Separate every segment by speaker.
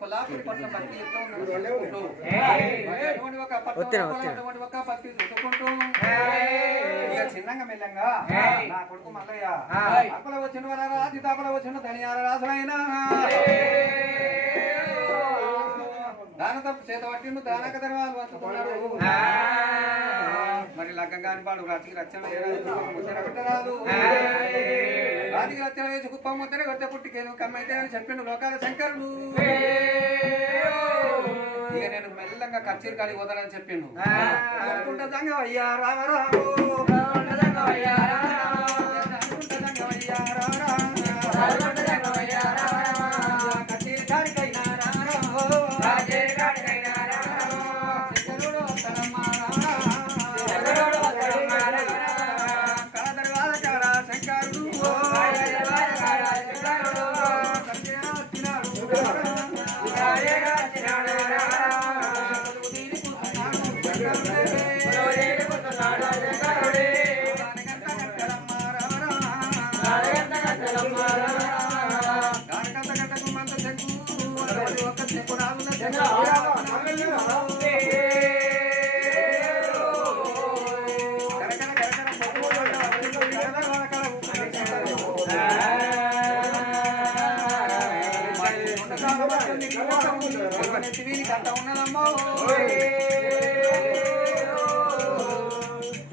Speaker 1: కొల్లాపురి పట్నం భక్తి అటువంటి ఒక. అటువంటి ఒక భక్తి చూసుకుంటూ ఇక చిన్నంగా మెల్లంగా నా కొడుకు మల్లయ్య అప్పల వచ్చిన వరారా సీతాపల వచ్చిన ధనియాల రాసులైనా దాన తప్పు చేత పట్టిండు దానక పంచుకున్నాడు మరి లగ్గం కాని పాడు రాతికి రచన ముచ్చట పెట్టరాదు రాతికి రచన వేసి కుప్పం ముద్దర కొత్త పుట్టికేను కమ్మైతే అని చెప్పిండు లోకాల శంకరుడు ఇక నేను మెల్లంగా కచ్చేరి కాడి పోతానని చెప్పిండు. అనుకుంటా దంగ అయ్యా రామరాము అనుకుంటా దంగ అయ్యా రామరాము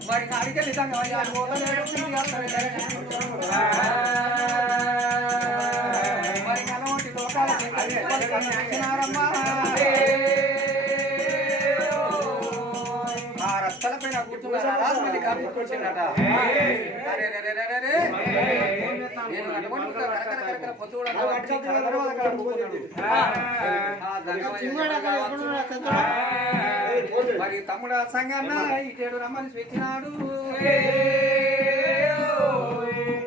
Speaker 1: మరి కాడికెళ్ళి సంగమయ్యా పోతలేడు మరి కలవంటి లోకాల వచ్చినారమ్మా ఆ రస్తల పైన కూర్చున్న రాజమంది కాపు కూర్చున్నట అరే రే రే రే రే రే. నేను అనుకుంటున్నా కరకర కాడ మరి తమ్ముడు సంగన్న ఇటేడు రమ్మని స్విచ్చినాడు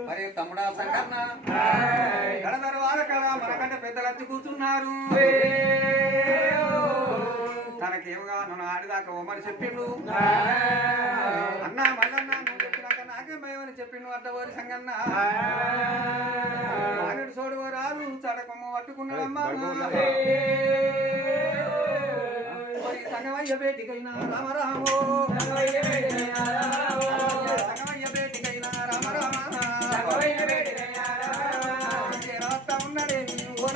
Speaker 1: మరి తమ్ముడా సంగన్న గడదర వార కడ మనకంటే పెద్దలు వచ్చి కూర్చున్నారు. తనకేమగా నన్ను ఆడిదాకా ఓమని చెప్పిండు. అన్నా మల్లన్న నువ్వు చెప్పినాక నాకే భయం అని చెప్పిండు అడ్డవారి సంగన్న. చడకొమ్మ పట్టుకున్నాడమ్మా సంగమయ్య బేటికైనా రామరామో. సంగమయ్య బేటికైనా రామరామ. రాస్తా ఉన్నాడేమి ఓ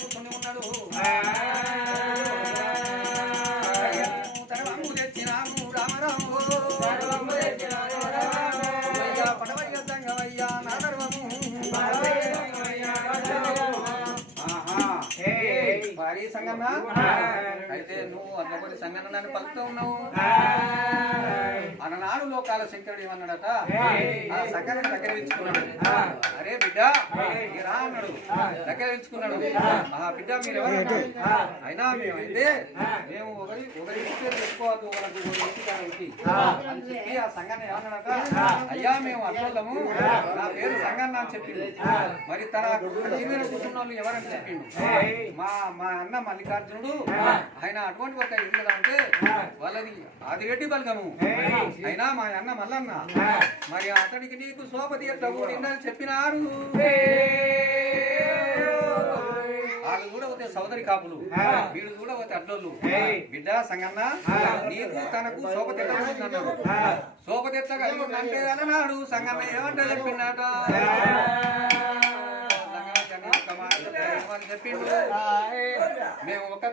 Speaker 1: కూర్చొని ఉన్నాడు తెచ్చినాము రామరాము పడవయ్య నా తరవము. భారీ అయితే నువ్వు అన్నపడి సంగన్న నన్ను పలుకుతూ ఉన్నావు. అన్ననాడు లోకాల శంకరుడు ఏమన్నాడట? ఆ ఉంచుకున్నాడు అరే బిడ్డ రా అన్నాడు. దగ్గర ఉంచుకున్నాడు ఆ. బిడ్డ మీరు ఎవరు అయినా మేమైతే మేము ఒకరి ఒకరి పెట్టుకోవద్దు ఒకరికి ఒకరి ఇంటి కాడ ఇంటి అని చెప్పి ఆ సంగన్న ఏమన్నాడట? అయ్యా మేము అర్థము నా పేరు సంగన్న అని చెప్పిండు. మరి తన జీవన కూర్చున్న వాళ్ళు ఎవరని చెప్పిండు? మా మా అన్న మల్లికార్జునుడు ఆయన అటువంటి ఒక ఇల్లు అంటే వాళ్ళది ఆదిరెడ్డి బలగము. అయినా మా అన్న మల్లన్న. మరి అతడికి నీకు సోపతి ఎట్లా కూడిందని చెప్పినారు. వాళ్ళు కూడా సోదరి కాపులు వీళ్ళు కూడా పోతే అడ్లోళ్ళు. బిడ్డ సంగన్న నీకు తనకు సోపతి ఎట్లా సోపతి ఎట్లా అంటే అన్నాడు సంగన్న ఏమంటే చెప్పిండట చెప్పిండు. మేము ఒక్క